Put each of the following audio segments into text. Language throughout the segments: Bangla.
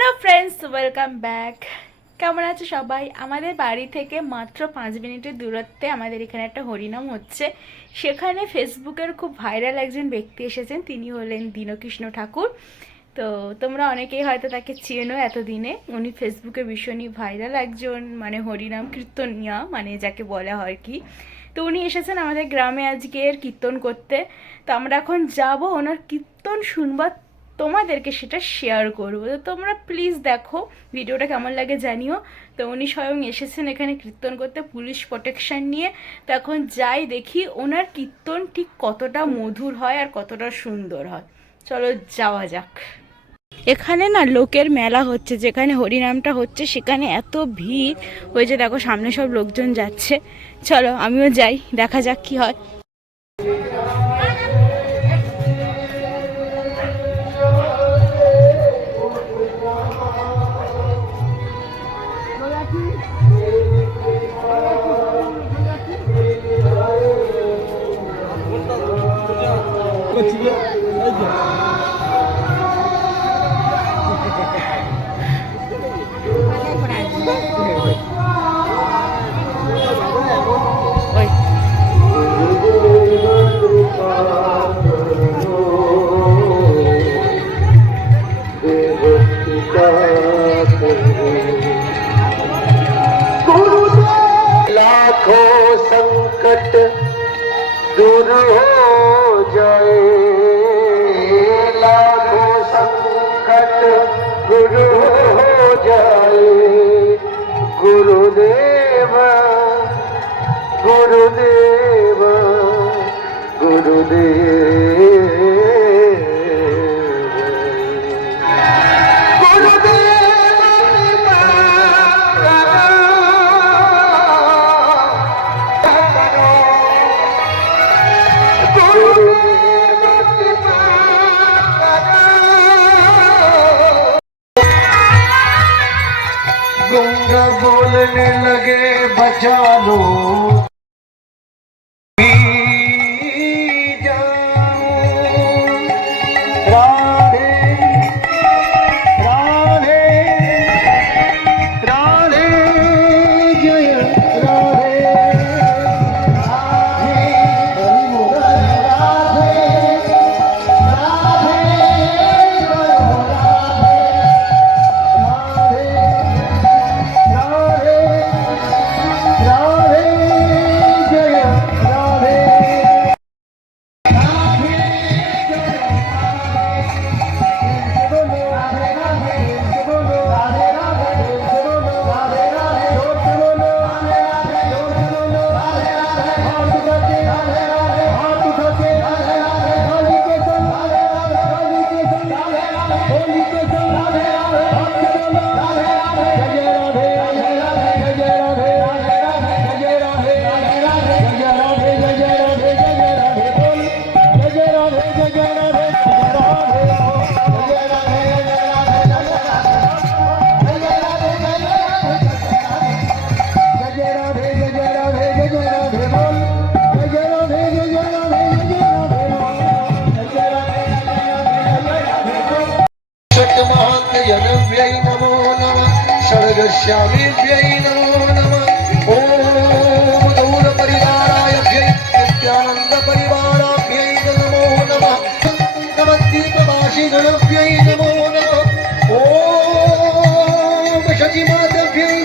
হ্যালো ফ্রেন্ডস ওয়েলকাম ব্যাক কেমন আছে সবাই? আমাদের বাড়ি থেকে মাত্র পাঁচ মিনিটের দূরত্বে আমাদের এখানে একটা হরিনাম হচ্ছে। সেখানে ফেসবুকের খুব ভাইরাল একজন ব্যক্তি এসেছেন। তিনি হলেন দীনকৃষ্ণ ঠাকুর। তো তোমরা অনেকেই হয়তো তাকে চেনো এতদিনে। উনি ফেসবুকে ভীষণই ভাইরাল একজন মানে হরিনাম কীর্তনিয়া মানে যাকে বলা হয় কি। তো উনি এসেছেন আমাদের গ্রামে আজকের কীর্তন করতে। তো আমরা এখন যাব ওনার কীর্তন শুনবার তোমাদেরকে সেটা শেয়ার করব। তো তোমরা প্লিজ দেখো ভিডিওটা কেমন লাগে জানিও। তো উনি স্বয়ং এসেছেন এখানে কীর্তন করতে পুলিশ প্রোটেকশন নিয়ে। তো এখন যাই দেখি ওনার কীর্তন ঠিক কতটা মধুর হয় আর কতটা সুন্দর হয়। চলো যাওয়া যাক। এখানে না লোকের মেলা হচ্ছে, যেখানে হরিনামটা হচ্ছে, সেখানে এত ভিড়। হয়েছে দেখো সামনে সব লোকজন যাচ্ছে। চলো আমিও যাই, দেখা যাক কি হয়। 아, 그거 집에 가야지. गुरुदेव गुरुदेव गंगा लगे बचा लो षड्गश्यामिभ्यै नमो नमः ॐ गौरपरिवारायभ्यै नित्यानन्दपरिवाराभ्यै नमो नमः नवद्वीपवासिगणभ्यै नमो नमः ॐ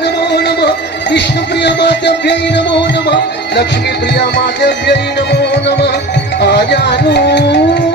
नमो नमः विष्णुप्रियमातभ्यै नमो नमो नमः आजानू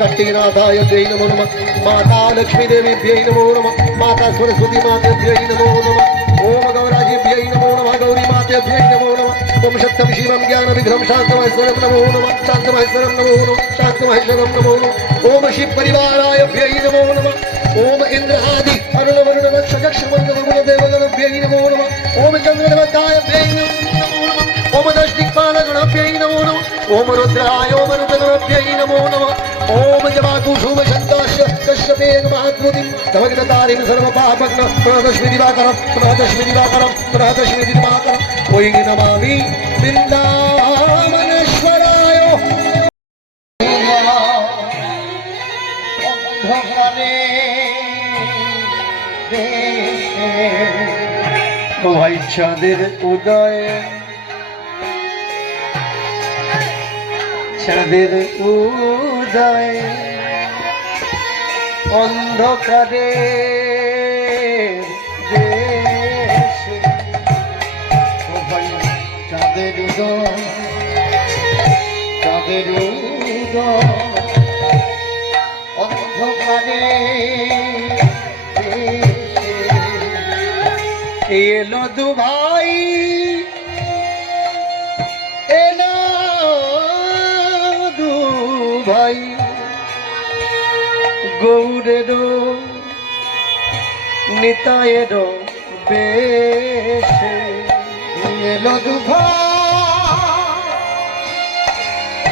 കാർത്തികനാഥായ ദ്വൈ നമോ നമ മാതാ ലക്ഷ്മീദേവിഭ്യൈ നമോ നമ മാതാ സരസ്വതി മാതേഭ്യൈ നമോ നമ ഓം ഗൗരാജിഭ്യൈ നമോ നമ ഗൗരി മാതേഭ്യൈ നമോ നമ ഓം ശക്തം ശിവം ജ്ഞാനവിഗ്രഹം ശാന്തമഹേശ്വരം നമോ നമ ശാന്തമഹേശ്വരം നമോ നമ ശാന്തമഹേശ്വരം നമോ നമ ഓം ശിവപരിവാരായഭ്യൈ നമോ നമ ഓം ഇന്ദ്രാദി അരുണവരുണ നക്ഷക്ഷമന്ദ ദേവഗണഭ്യൈ നമോ നമ ഓം ചന്ദ്രനവ ओम रुद्राय ओम रुद्रगणभ्यै नमो नमः ओम जवाकुसुम शन्तास्य कश्यपेन महात्मतिं तवगिरतारिं सर्वपापग्न प्रणतश्मि दिवाकरं प्रणतश्मि दिवाकरं प्रणतश्मि दिवाकरं ओं नमामि वृन्दावनेश्वराय অন্ধকারে দেশে ভাই চাঁদের উদয় চাঁদের উদয় অন্ধকারে চাঁদের উদয় চাঁদের উদয় অন্ধকারে এলো দু ভাই গৌরেরও নিতায়েরও বেশে। এলো দু ভাই